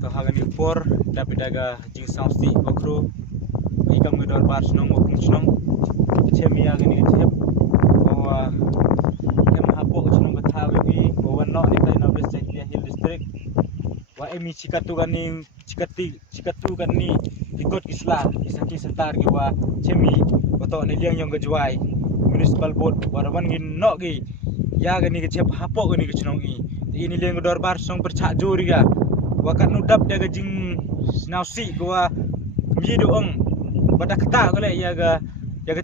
to hagan por dapat daga jing sausi okro ikam ngedor bar snong okum snong chemi hagan ni chep bahwa em hapo snong betha wi bahwa no ni tai na bes Hill district wa emi cikatu gani ikut isla isaki sentar gi wa chemi oto ni liang yang gejwai municipal board warawan ngin no gi ya gani ke chep hapo gani ke snong ini liang gedor bar snong percak juri ga wakat nudap daga jing nausi gua mi doong pada kata gole ya ga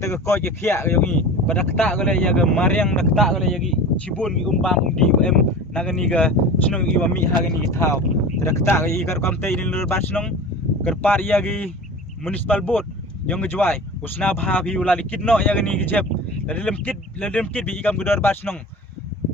tega ko ge khia ga yongi pada kata gole ya ga mariang da kata gole yagi cibun gi umbam undi em nagani ga chnong i wami hagani thau tada kata ga i gar kamte ini lur bar snong gar par ya gi municipal board yong jwai usna bha bi ulali kidno ya gani gi jep ladem kid bi ikam gedor bar snong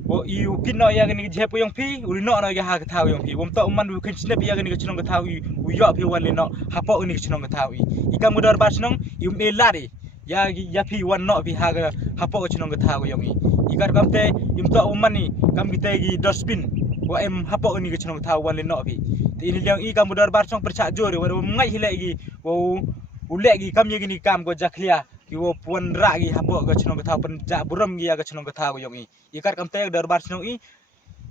wo iu kidno ya gani gi jep yong pi uri no no ga ha thau yong pi wom to man wi kin snap ya gani gi chnong ga thau u yo pi wali no hapo ni gi chnong ga thau ikam gedor bar snong yu me lari ya pi wan no pi ha ga hapo gi chnong ga thau yong ikar kamte im to man ni kam gi te gi dustbin wa em hapo ni gi chnong thau wali no pi ti ini yang ikam gedor bar snong percak jor wa ngai hile gi wo ulek gi kam ye gi ni kam go jaklia ki wo puan ra gi hapo ga chnong ga thau pen ja buram gi ya ga chnong ga thau yong ikar kamte gedor bar snong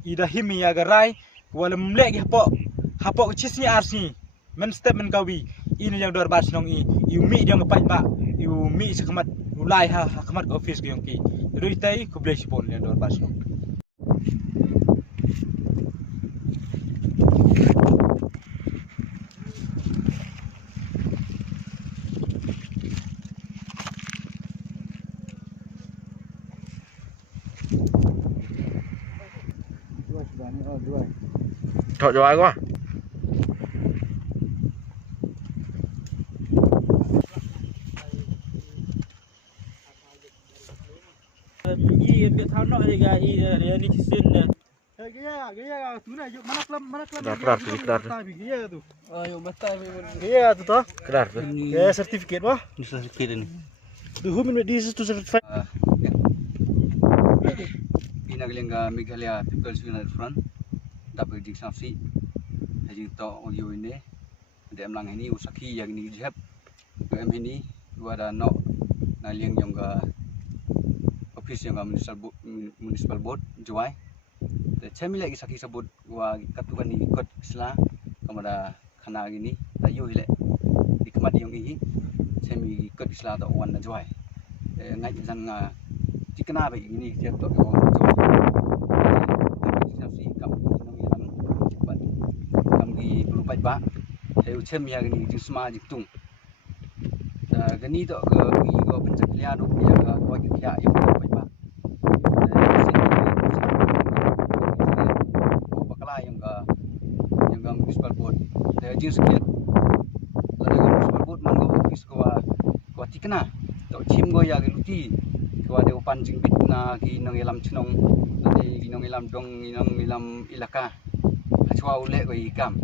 ida himi ya ga rai wala mlek gi hapo chisni arsi men step men kawi ini yang dor bar snong yu mi dia ngapai ba yu mi sakmat ulai ha kamat office gi yongki rui tai ku blesi pon yang dor bar snong Thọ cho ai quá. Em biết thao nọ thì gà đi xin nè. Gaya tu na mana klam Kelar tu. Ayo batai Gaya tu toh. kelar tuh. Gaya certificate wah. Sedikit ini. Tu who mean this is to certify. Pinagalinga Meghalaya People's United Front dapat disaksi hajing to audio ini dem lang ini usaki yang ni jeb em ini ada no na liang yang ga office yang ga municipal board juai te chemi lagi saki sebut wa katukan ni kot isla kamada khana gini tayu hile dikmat yang ini chemi kot isla to wan na juai ngai jan nga tikna ba ini jeb to juai bạch bạ theo xem nhà cái này smart dịch tung cái ní đó cái có bên chắc lia đâu bây giờ có cái lia yêu cầu bạch bạ bakala yang ga municipal board theo jenis sekian lalu municipal board man go office ko tikna to chim go ya cái luti ko ada upan jing bit na ki nang elam chnong ade nang elam dong nang elam ilaka achwa ule go ikam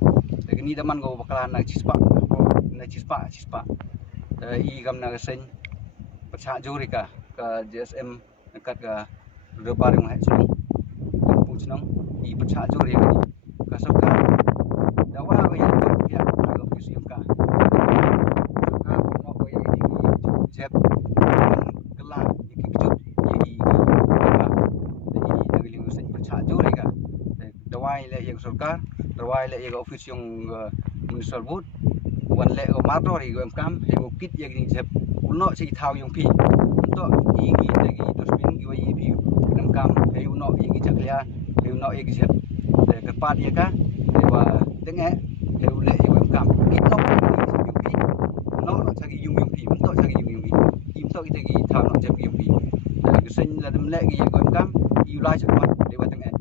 ni daman go bakalan na chispa i gam na sen pacha jurika ka GSM kat ga rebar yang hachung puchnong i pacha juri ni ka sabka dawa go ya go fisim ka no go ya ni jeb kala ikijut i ka nagling sen pacha jurika dawa ile yang sarkar rawai le yang office yang municipal board wan le mator ri gam kam he go kit yang ni jep uno si thau yang pi to i gi te gi to spin gi wi pi nam kam he uno i gi chaklia he uno i gi jep te ka pat ya ka he wa tenge he le i gam kam kit no yang pi no chagi yung pi to chagi yung pi im to i te gi thau no jep yung pi ke sen la dam le gi gam kam i la chak mat de wa tenge